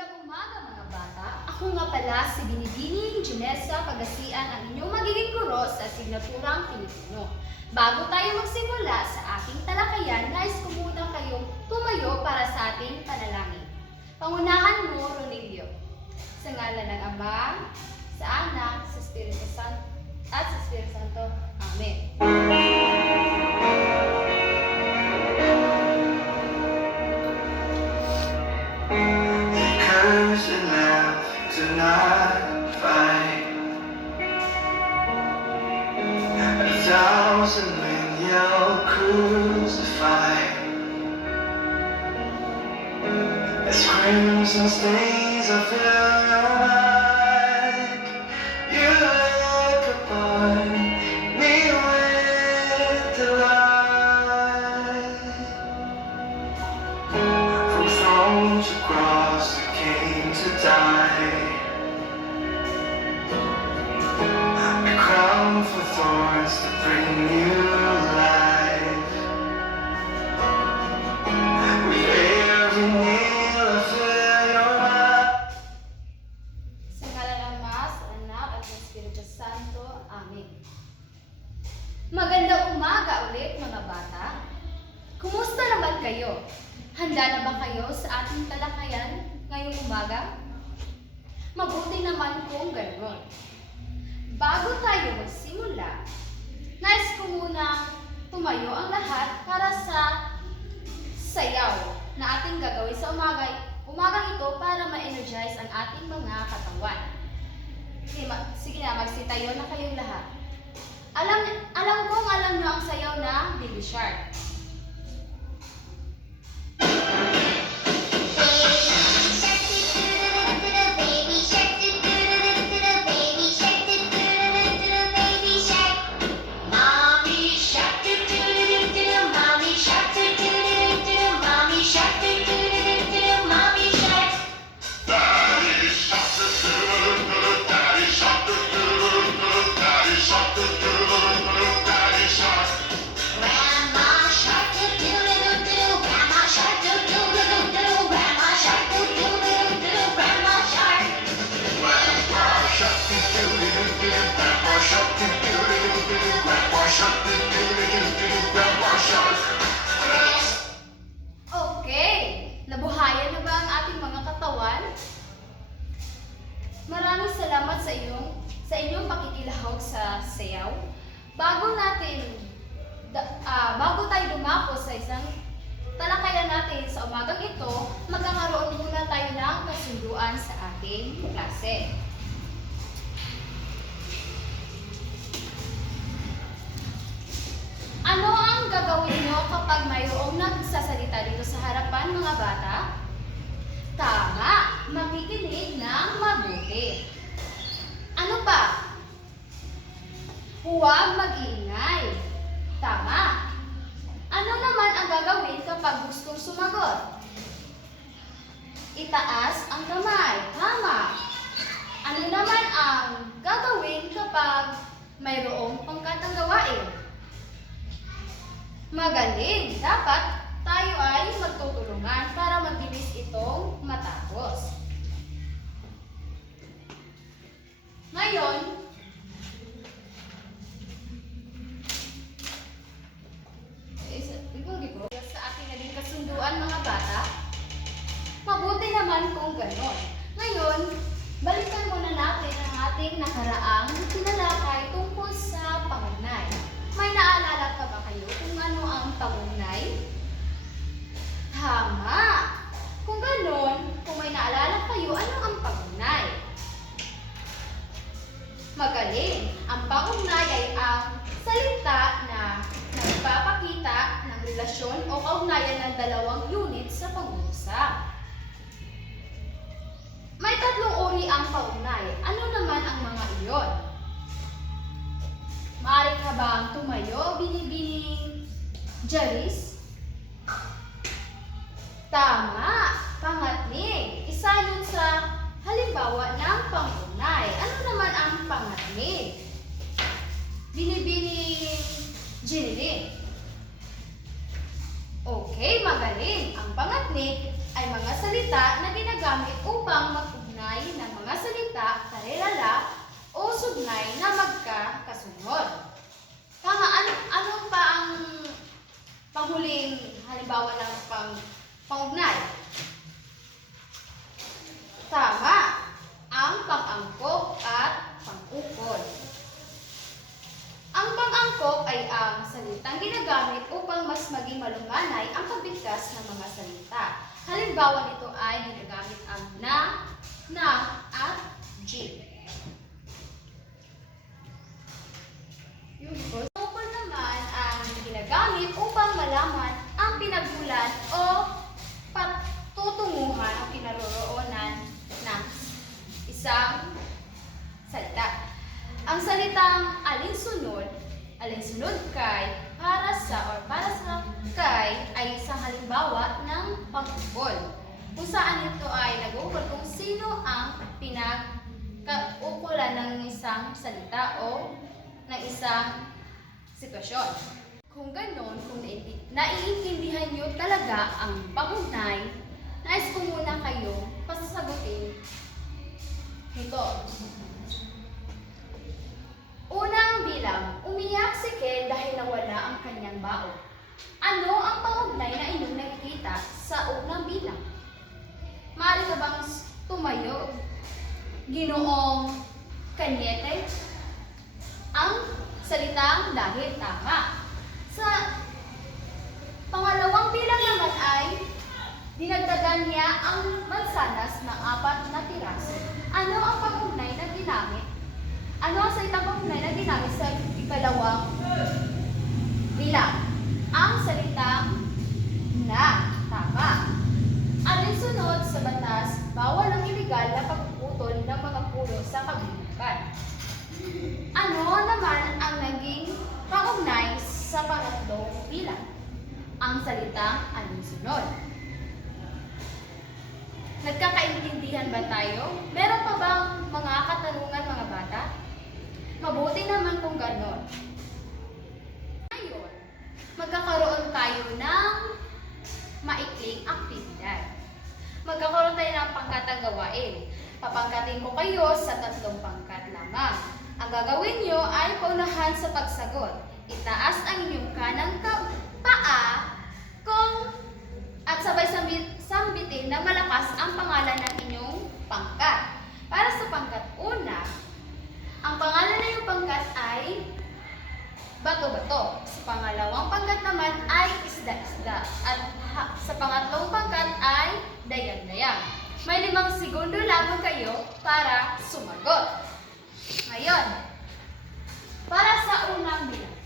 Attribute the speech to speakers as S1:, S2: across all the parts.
S1: Magandang umaga mga bata. Ako nga pala si Binibining Junessa Pagasian, ang inyong magiging guro sa asignaturang Pilipino. Bago tayo magsimula sa ating talakayan, nais ko muna kayong tumayo para sa ating panalangin. Pangunahan mo, Ronilio. Sa ngalan ng Ama, sa Anak, sa Espiritu Santo, at sa Espiritu Santo. Amen.
S2: Curse thousand men yell crucify. As crimson stains are fill your mind, you look upon me with delight. From throne to cross, you came to die. A crown for thorns
S1: para sa sayaw na ating gagawin sa umaga, umagang ito para ma-energize ang ating mga katawan. Sige, ma- sige na, magsitayo na kayong lahat. Alam, alam kong alam nyo ang sayaw na Baby Shark. Sa inyong pakikilahok sa sayaw. Bago natin ah, bago tayo dumako sa isang talakayan natin sa umagang ito, magkakaroon muna tayo ng kasunduan sa ating klase. Ano ang gagawin mo kapag mayroong nagsasalita dito sa harapan mga bata? Tama, makikinig ng mabuti. Ano pa? Huwag mag-iingay. Tama. Ano naman ang gagawin kapag gustong sumagot? Itaas ang kamay. Tama. Ano naman ang gagawin kapag mayroong pangkatang gawain? Magaling! Dapat tayo ay magtutulungan para mabilis itong matapos. Ngayon, eh, sa- ikaw, di ko, sa ating naging kasunduan mga bata, mabuti naman kung ganon. Ngayon, balikan muna natin ang ating nakaraang tinalakay tungkol sa pangunay. May naalala pa ba kayo kung ano ang pangunay? Tama! Kung ganon, kung may naalala kayo, ano ang Magaling! Ang pangunay ay ang salita na nagpapakita ng relasyon o kaugnayan ng dalawang unit sa pag-uusap. May tatlong uri ang paugnay. Ano naman ang mga iyon? Maaari ka bang tumayo, binibining Jaris? Tama! Pangatnig. Isa yun sa halimbawa ng pangunay. Ano naman ang pangatnig? Binibining Jiniling. Okay, magaling. Ang pangatnig ay mga salita na ginagamit upang mag-ugnay ng mga salita, karelala, o sugnay na magkakasunod. Tama, ano, ano pa ang panghuling halimbawa ng pang, pangugnay? Tama, ang pang-angkop at pang-ukol. Ang pang-angkop ay ang salitang ginagamit upang mas maging malumanay ang pagbigkas ng mga salita. Halimbawa nito ay ginagamit ang na, na, at G. Yung ukol naman ang ginagamit upang malaman ang pinagmulan o patutunguhan ang kinaroroonan ng isang salita. Ang salitang alinsunod, alinsunod kay, para sa or para sa kay ay isang halimbawa ng pag-ukol. Kung saan ito ay nag-uukol kung sino ang pinag-ukulan ng isang salita o ng isang sitwasyon. Kung ganon, kung naiinti- naiintindihan nyo talaga ang pangunay, nais ko muna kayo pasasagutin ito. Unang bilang, umiyak si Ken dahil nawala ang kanyang bao. Ano ang pangugnay na inyong nakikita sa unang bilang? Maaari ka bang tumayo? Ginoong kanyete? Ang salitang dahil tama. Sa pangalawang bilang naman ay dinagdagan niya ang mansanas ng apat na piraso. Ano ang pangugnay na ginamit? Ano ang salitang pangugnay na ginamit sa ikalawang bilang? Ang salitang na. Tama. Alinsunod sa batas, bawal ang iligal na pagpuputol ng mga puno sa kabundukan. Ano naman ang naging pangugnay sa pangatlong bilang? Ang salitang alinsunod. Nagkakaintindihan ba tayo? Meron pa bang mga katanungan mga bata? Mabuti naman kung ganon. Ngayon, magkakaroon tayo ng maikling aktibidad. Magkakaroon tayo ng pangkatang gawain. Papangkatin ko kayo sa tatlong pangkat lamang. Ang gagawin nyo ay paunahan sa pagsagot. Itaas ang inyong kanang ka- paa kung at sabay sambit, sambitin na malakas ang pangalan ng inyong pangkat. Para sa pangkat una, ang pangalan ng iyong pangkat ay bato-bato. Sa pangalawang pangkat naman ay isda-isda. At ha- sa pangatlong pangkat ay dayang-dayang. May limang segundo lamang kayo para sumagot. Ngayon, para sa unang bilang.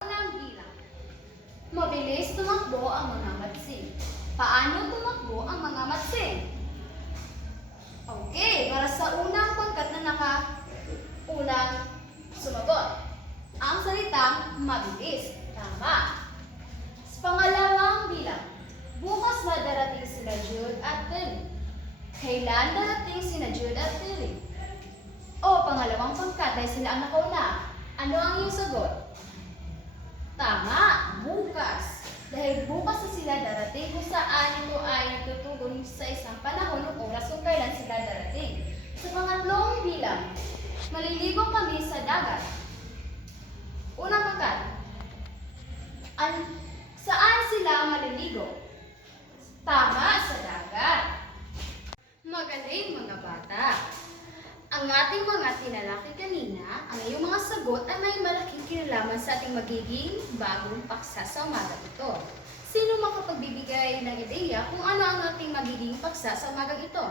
S1: Unang bilang. Mabilis tumakbo ang mga matsing. Paano tumakbo ang mga matsing? Okay, para sa unang pangkat na naka unang sumagot. Ang salitang mabilis. Tama. Sa pangalawang bilang, bukas ba darating sila Jude at Tilly? Kailan darating sina Jude at Tilly? O pangalawang pangkat dahil sila ang nakauna. Ano ang iyong sagot? Tama, bukas. Dahil bukas na sila darating kung saan ito ay nagtutugon sa isang panahon o oras kung kailan sila darating. Sa pangatlong bilang, maliligo kami sa dagat. Unang pangkat, an saan sila maliligo? Tama, sa dagat. Magaling mga bata. Ang tinalaki kanina, ang iyong mga sagot ay may malaking kinalaman sa ating magiging bagong paksa sa umaga ito. Sino makapagbibigay ng ideya kung ano ang ating magiging paksa sa umaga ito?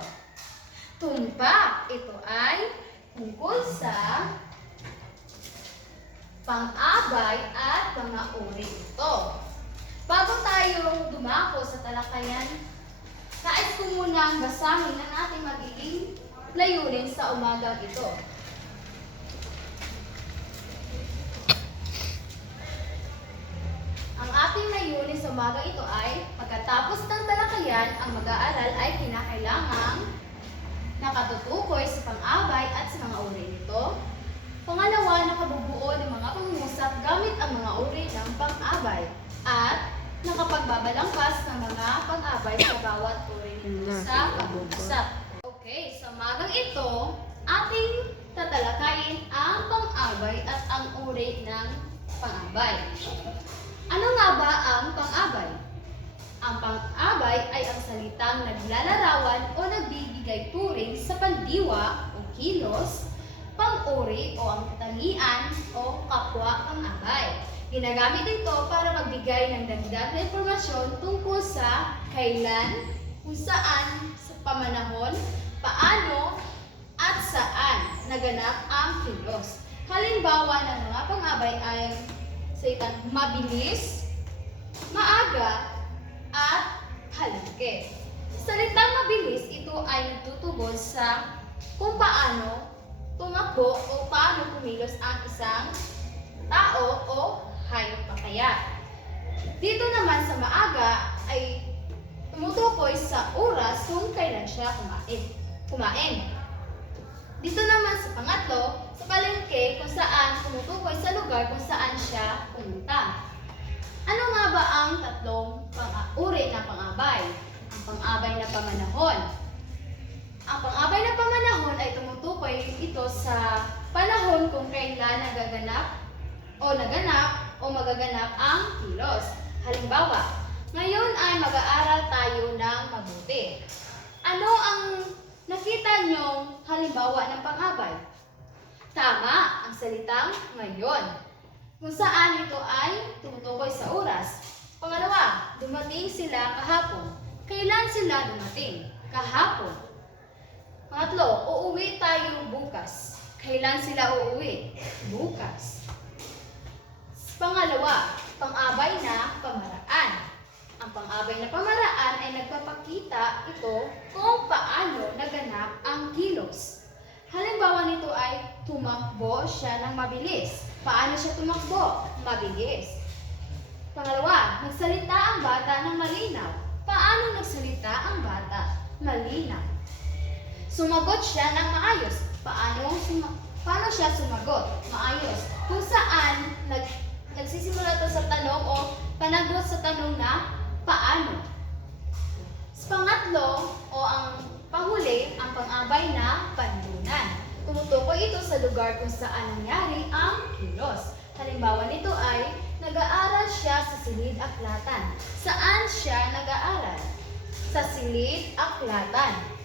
S1: Tumpak! Ito ay tungkol sa pang-abay at mga uri ito. Bago tayo dumako sa talakayan, nais ko munang basahin ang ating magiging layunin sa umagang ito. Ang ating layunin sa umagang ito ay pagkatapos ng talakayan, ang mag-aaral ay kinakailangang nakatutukoy sa pang-abay at sa mga uri nito. Pangalawa, nakabubuo ng mga pangungusap gamit ang mga uri ng pang-abay at nakapag pagbabalangkas ng mga pang-abay sa bawat uri nito sa pag-uusap. Okay, sa magang ito, ating tatalakayin ang pang-abay at ang uri ng pang-abay. Ano nga ba ang pang-abay? Ang pang-abay ay ang salitang naglalarawan o nagbibigay turing sa pandiwa o kilos, pang-uri o ang katangian o kapwa pang-abay. Ginagamit ito para magbigay ng dagdag na impormasyon tungkol sa kailan, kung saan, sa pamanahon, paano, at saan naganap ang kilos. Halimbawa ng mga pang-abay ay salitang mabilis, maaga, at haligi. Salitang mabilis, ito ay nagtutugod sa kung paano tumakbo o paano kumilos ang isang tao o hayop papaya. Dito naman sa maaga ay tumutukoy sa oras kung kailan siya kumain. kumain. Dito naman sa pangatlo, tumutukoy sa lugar kung saan siya pumunta. Ano nga ba ang tatlong pang uri ng pang-abay? Ang pang-abay na pamanahon. Ang pang-abay na pamanahon ay tumutukoy ito sa panahon kung kailan nagaganap o naganap o magaganap ang kilos. Halimbawa, ngayon ay mag-aaral tayo ng mabuti. Ano ang nakita niyong halimbawa ng pang-abay? Tama, ang salitang ngayon. Kung saan ito ay tumutukoy sa oras. Pangalawa, dumating sila kahapon. Kailan sila dumating? Kahapon. Pangatlo, uuwi tayo bukas. Kailan sila uuwi? Bukas. Pangalawa, pang-abay na pamaraan. Ang pang-abay na pamaraan ay nagpapakita ito kung paano naganap ang kilos. Halimbawa nito ay tumakbo siya ng mabilis. Paano siya tumakbo? Mabilis. Pangalawa, nagsalita ang bata ng malinaw. Paano nagsalita ang bata? Malinaw. Sumagot siya ng maayos. Paano, suma- paano siya sumagot? Maayos. Kung saan nag, nagsisimula ito sa tanong o panagot sa tanong na paano. Sa pangatlo o ang panghuli, ang pang-abay na panlunan. Tumutukoy ito sa lugar kung saan nangyari ang kilos. Halimbawa nito ay nag-aaral siya sa silid aklatan. Saan siya nag-aaral? Sa silid aklatan.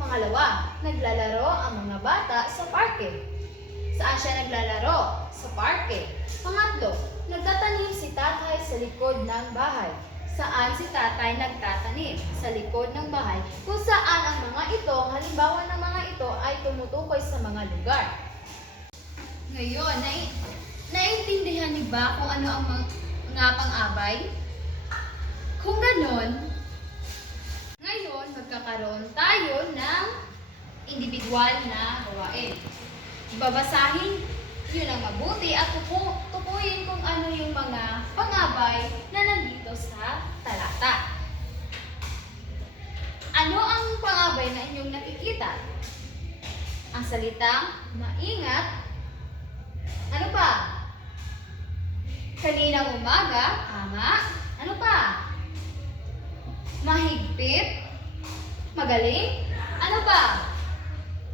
S1: Pangalawa, naglalaro ang mga bata sa parke. Saan siya naglalaro? Sa parke. Pangatlo, nagtatanim si tatay sa likod ng bahay. Saan si tatay nagtatanim? Sa likod ng bahay. Kung saan ang mga ito, halimbawa ng mga ito ay tumutukoy sa mga lugar. Ngayon, nai naiintindihan niyo ba kung ano ang mga, mga pang-abay? Kung ganon, ngayon, magkakaroon tayo ng individual na gawain. Babasahin yun ang mabuti at tuku tukuyin kung ano yung mga pangabay na nandito sa talata. Ano ang pangabay na inyong nakikita? Ang salitang maingat. Ano pa? Kaninang umaga, tama. Ano pa? mahigpit, magaling, ano ba?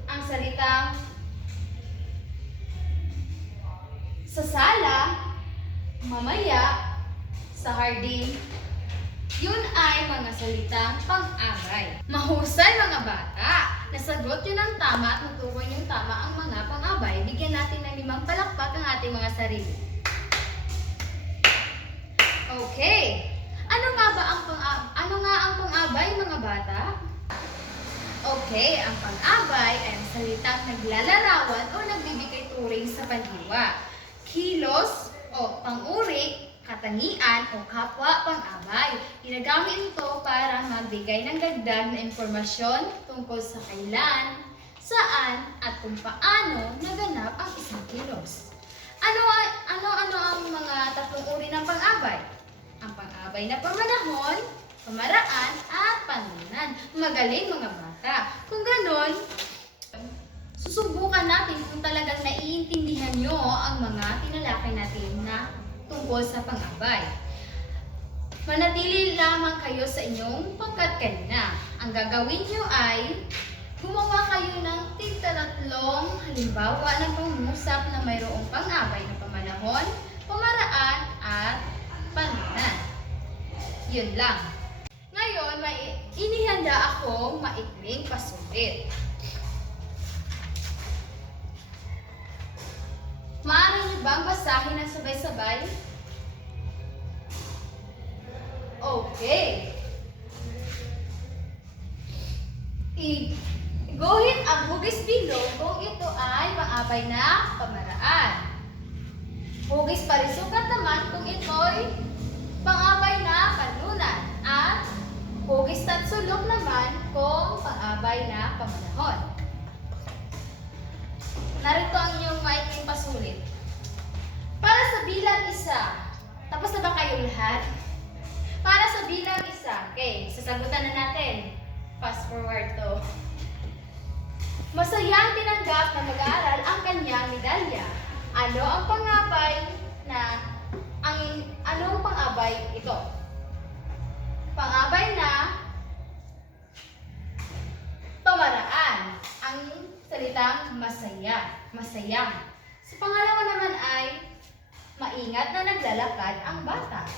S1: Ang salitang sa sala, mamaya, sa hardin, yun ay mga salitang pang-abay. Mahusay mga bata! Nasagot yun ang tama at natukoy yung tama ang mga pang-abay. Bigyan natin ng limang palakpak ang ating mga sarili. Okay. Ano nga ba ang pang ano nga ang pang-abay mga bata? Okay, ang pang-abay ay ang salitang naglalarawan o nagbibigay turing sa pandiwa. Kilos o pang-uri, katangian o kapwa pang-abay. Ginagamit ito para magbigay ng dagdag na impormasyon tungkol sa kailan, saan, at kung paano naganap ang isang kilos. Ano ano ano ang mga tatlong uri ng pang-abay? Ang pang-abay na pamanahon, pamaraan, at panunan. Magaling mga bata. Kung ganon, susubukan natin kung talagang naiintindihan nyo ang mga tinalakay natin na tungkol sa pang-abay. Manatili lamang kayo sa inyong pangkat kanina. Ang gagawin nyo ay gumawa kayo ng tigtatatlong halimbawa ng pangungusap na mayroong pang-abay na pamanahon, pamaraan, at panunan. Yun lang. Ngayon, may inihanda ako maikling pasulit. Maaari niyo bang basahin ng sabay-sabay? Okay. Iguhit ang hugis bilog kung ito ay pang-abay na pamaraan. Hugis parisukat naman kung ito'y pang-abay na panunan. At hugis tatsulok naman kung pang-abay na pamanahon. Narito ang inyong maikling pasulit. Para sa bilang isa, tapos na ba kayo lahat? Para sa bilang isa, okay, sasagutan na natin. Fast forward to. Masayang tinanggap na mag-aaral ang kanyang medalya. Ano ang pangabay na ang ano ang pangabay ito? Pangabay na pamaraan. Ang salitang masaya, masaya. Sa pangalawa naman ay maingat na naglalakad ang bata.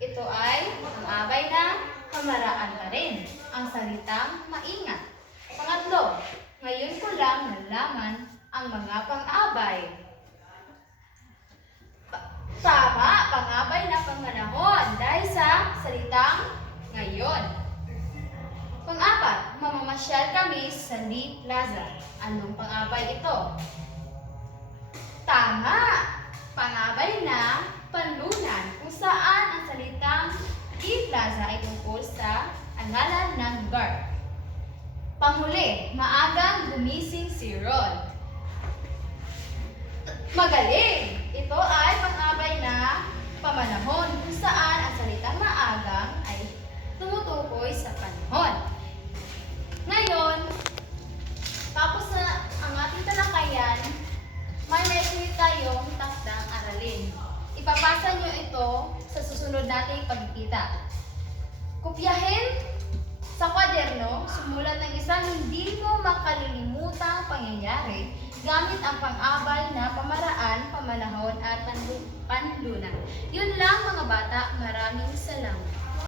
S1: Ito ay pangabay na pamaraan pa rin. Ang salitang maingat. Pangatlo, ngayon ko lang nalaman ang mga pang-abay. Pa- Tama, pang-abay na panganahon dahil sa salitang ngayon. Mamamasyal kami sa Lee Plaza. Anong pang-abay ito? Tama, pang-abay na panlunan kung saan ang salitang Lee Plaza ay tungkol sa angalan ng lugar. Panghuli, maagang gumising si Rod. Magaling! Ito ay pang-abay na pamanahon kung saan ang salitang maagang ay tumutukoy sa panahon. Ngayon, tapos na ang ating talakayan, may message tayong takdang aralin. Ipapasa nyo ito sa susunod nating pagkikita. Kopyahin sa kwaderno, sumulat ng isang hindi mo makalilimutang pangyayari gamit ang pang-abay na pamaraan, pamanahon at panlu- panlunan. Yun lang mga bata, maraming salamat.